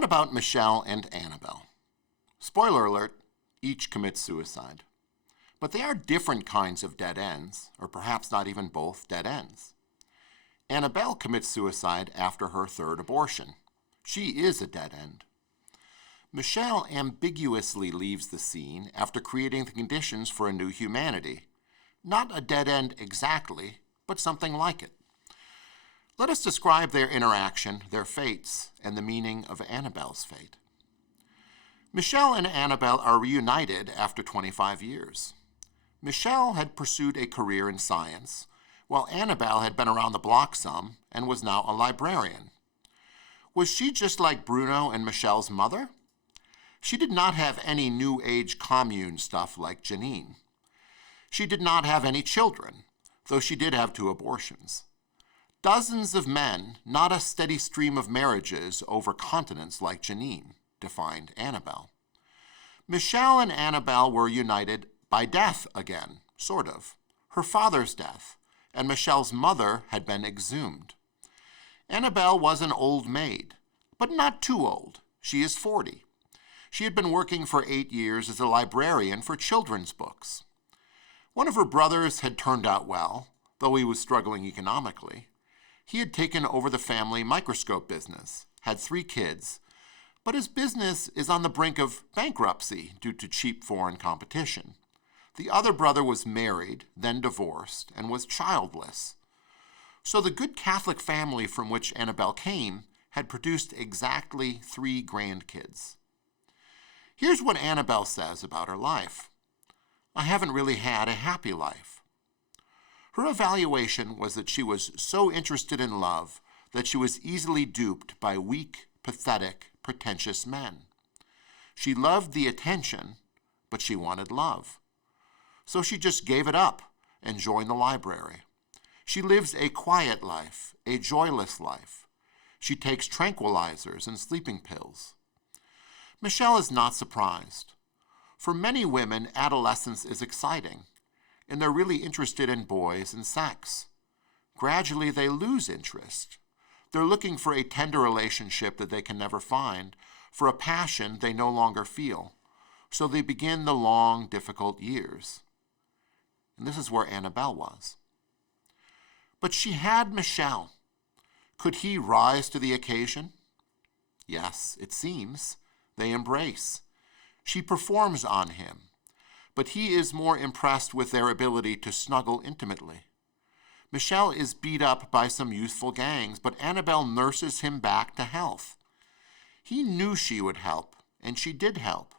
What about Michel and Annabelle? Spoiler alert, each commits suicide. But they are different kinds of dead ends, or perhaps not even both dead ends. Annabelle commits suicide after her third abortion. She is a dead end. Michel ambiguously leaves the scene after creating the conditions for a new humanity. Not a dead end exactly, but something like it. Let us describe their interaction, their fates, and the meaning of Annabelle's fate. Michel and Annabelle are reunited after 25 years. Michel had pursued a career in science, while Annabelle had been around the block some and was now a librarian. Was she just like Bruno and Michel's mother? She did not have any New Age commune stuff like Janine. She did not have any children, though she did have 2 abortions. Dozens of men, not a steady stream of marriages over continents like Janine, defined Annabelle. Michel and Annabelle were united by death again, sort of. Her father's death, and Michel's mother had been exhumed. Annabelle was an old maid, but not too old. She is 40. She had been working for 8 years as a librarian for children's books. One of her brothers had turned out well, though he was struggling economically. He had taken over the family microscope business, had 3 kids, but his business is on the brink of bankruptcy due to cheap foreign competition. The other brother was married, then divorced, and was childless. So the good Catholic family from which Annabelle came had produced exactly 3 grandkids. Here's what Annabelle says about her life. I haven't really had a happy life. Her evaluation was that she was so interested in love that she was easily duped by weak, pathetic, pretentious men. She loved the attention, but she wanted love. So she just gave it up and joined the library. She lives a quiet life, a joyless life. She takes tranquilizers and sleeping pills. Michel is not surprised. For many women, adolescence is exciting, and they're really interested in boys and sex. Gradually, they lose interest. They're looking for a tender relationship that they can never find, for a passion they no longer feel. So they begin the long, difficult years. And this is where Annabelle was. But she had Michel. Could he rise to the occasion? Yes, it seems. They embrace. She performs on him, but he is more impressed with their ability to snuggle intimately. Michel is beat up by some youthful gangs, but Annabelle nurses him back to health. He knew she would help, and she did help.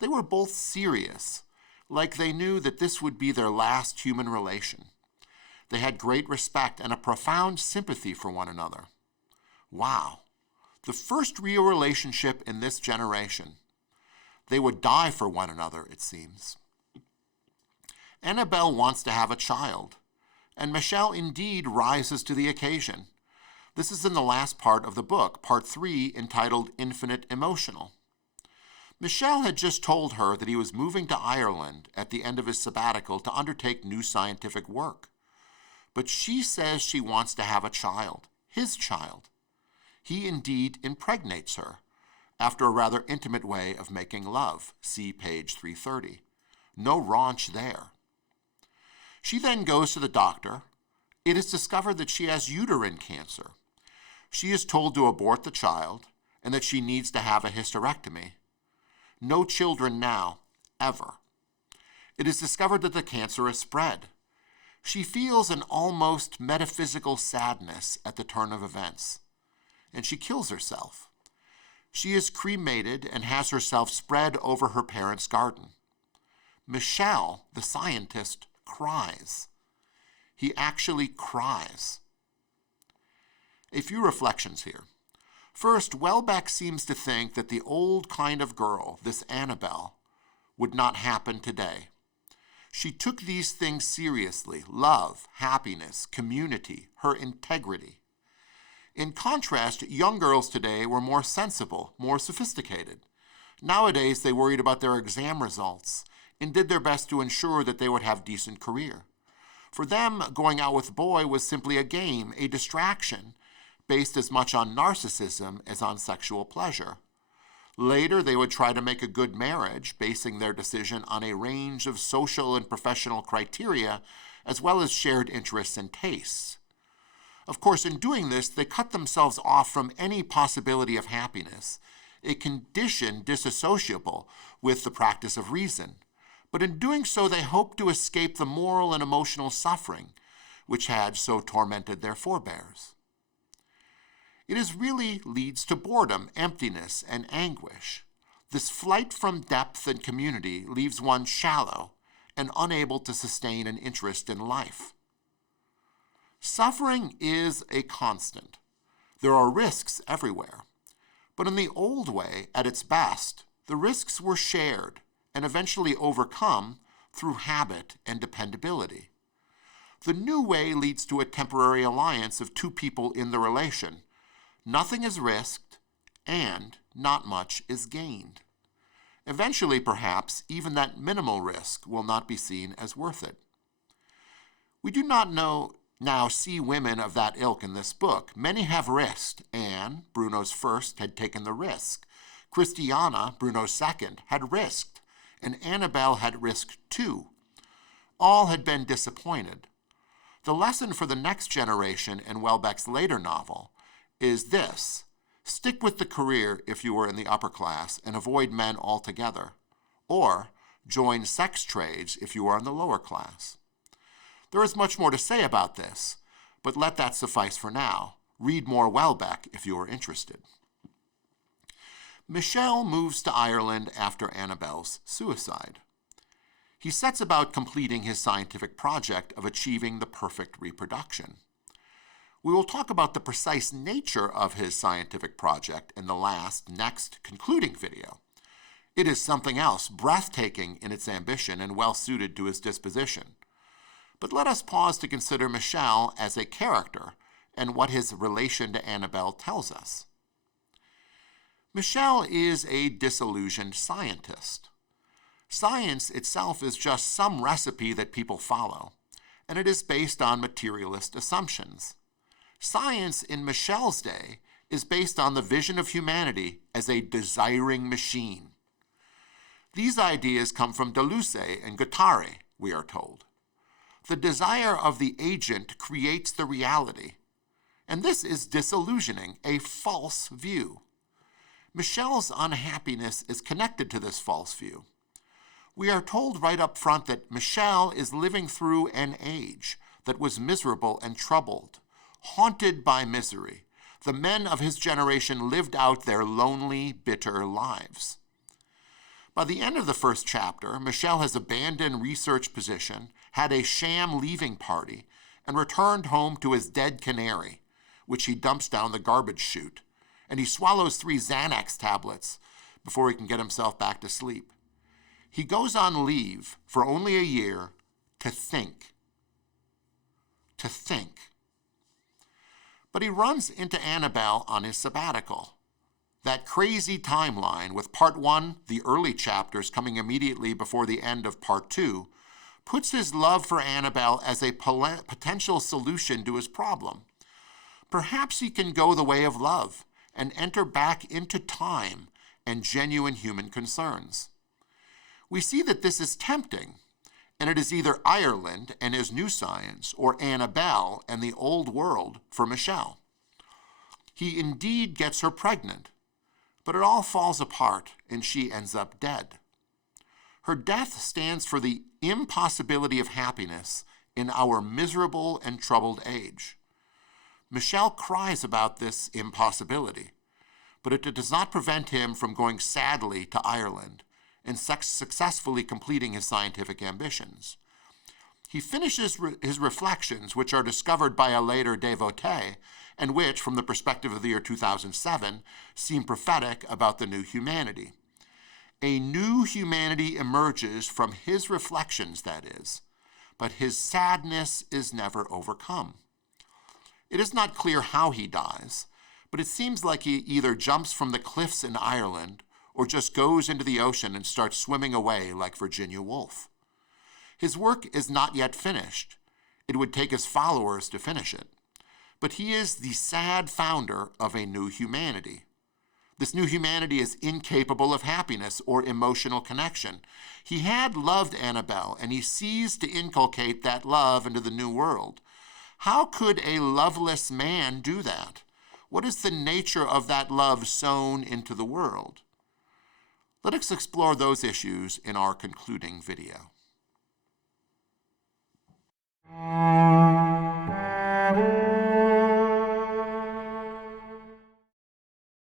They were both serious, like they knew that this would be their last human relation. They had great respect and a profound sympathy for one another. Wow, the first real relationship in this generation. They would die for one another, it seems. Annabelle wants to have a child, and Michel indeed rises to the occasion. This is in the last part of the book, part 3, entitled Infinite Emotional. Michel had just told her that he was moving to Ireland at the end of his sabbatical to undertake new scientific work. But she says she wants to have a child, his child. He indeed impregnates her, after a rather intimate way of making love. See page 330. No raunch there. She then goes to the doctor. It is discovered that she has uterine cancer. She is told to abort the child and that she needs to have a hysterectomy. No children now, ever. It is discovered that the cancer is spread. She feels an almost metaphysical sadness at the turn of events, and she kills herself. She is cremated and has herself spread over her parents' garden. Michel, the scientist, cries. He actually cries. A few reflections here. First, Houellebecq seems to think that the old kind of girl, this Annabelle, would not happen today. She took these things seriously: love, happiness, community, her integrity. In contrast, young girls today were more sensible, more sophisticated. Nowadays, they worried about their exam results and did their best to ensure that they would have a decent career. For them, going out with a boy was simply a game, a distraction, based as much on narcissism as on sexual pleasure. Later, they would try to make a good marriage, basing their decision on a range of social and professional criteria, as well as shared interests and tastes. Of course, in doing this, they cut themselves off from any possibility of happiness, a condition disassociable with the practice of reason. But in doing so, they hoped to escape the moral and emotional suffering which had so tormented their forebears. It really leads to boredom, emptiness, and anguish. This flight from depth and community leaves one shallow and unable to sustain an interest in life. Suffering is a constant. There are risks everywhere. But in the old way, at its best, the risks were shared and eventually overcome through habit and dependability. The new way leads to a temporary alliance of two people in the relation. Nothing is risked, and not much is gained. Eventually, perhaps, even that minimal risk will not be seen as worth it. We do not now see women of that ilk in this book. Many have risked. Anne, Bruno's first, had taken the risk. Christiana, Bruno's second, had risked, and Annabelle had risked too. All had been disappointed. The lesson for the next generation in Houellebecq's later novel is this: stick with the career if you were in the upper class and avoid men altogether, or join sex trades if you are in the lower class. There is much more to say about this, but let that suffice for now. Read more Houellebecq if you are interested. Michel moves to Ireland after Annabelle's suicide. He sets about completing his scientific project of achieving the perfect reproduction. We will talk about the precise nature of his scientific project in the next concluding video. It is something else, breathtaking in its ambition and well suited to his disposition. But let us pause to consider Michel as a character and what his relation to Annabelle tells us. Michel is a disillusioned scientist. Science itself is just some recipe that people follow, and it is based on materialist assumptions. Science in Michel's day is based on the vision of humanity as a desiring machine. These ideas come from Deleuze and Guattari, we are told. The desire of the agent creates the reality, and this is disillusioning, a false view. Michel's unhappiness is connected to this false view. We are told right up front that Michel is living through an age that was miserable and troubled, haunted by misery. The men of his generation lived out their lonely, bitter lives. By the end of the first chapter, Michel has abandoned research position, had a sham leaving party, and returned home to his dead canary, which he dumps down the garbage chute, and he swallows 3 Xanax tablets before he can get himself back to sleep. He goes on leave for only a year to think. To think. But he runs into Annabelle on his sabbatical. That crazy timeline with part 1, the early chapters coming immediately before the end of part 2, puts his love for Annabelle as a potential solution to his problem. Perhaps he can go the way of love and enter back into time and genuine human concerns. We see that this is tempting, and it is either Ireland and his new science or Annabelle and the old world for Michel. He indeed gets her pregnant, but it all falls apart and she ends up dead. Her death stands for the impossibility of happiness in our miserable and troubled age. Michel cries about this impossibility, but it does not prevent him from going sadly to Ireland and successfully completing his scientific ambitions. He finishes his reflections, which are discovered by a later devotee, and which, from the perspective of the year 2007, seem prophetic about the new humanity. A new humanity emerges from his reflections, that is, but his sadness is never overcome. It is not clear how he dies, but it seems like he either jumps from the cliffs in Ireland or just goes into the ocean and starts swimming away like Virginia Woolf. His work is not yet finished. It would take his followers to finish it. but he is the sad founder of a new humanity. This new humanity is incapable of happiness or emotional connection. He had loved Annabelle, and he sees to inculcate that love into the new world. How could a loveless man do that? What is the nature of that love sown into the world? Let us explore those issues in our concluding video.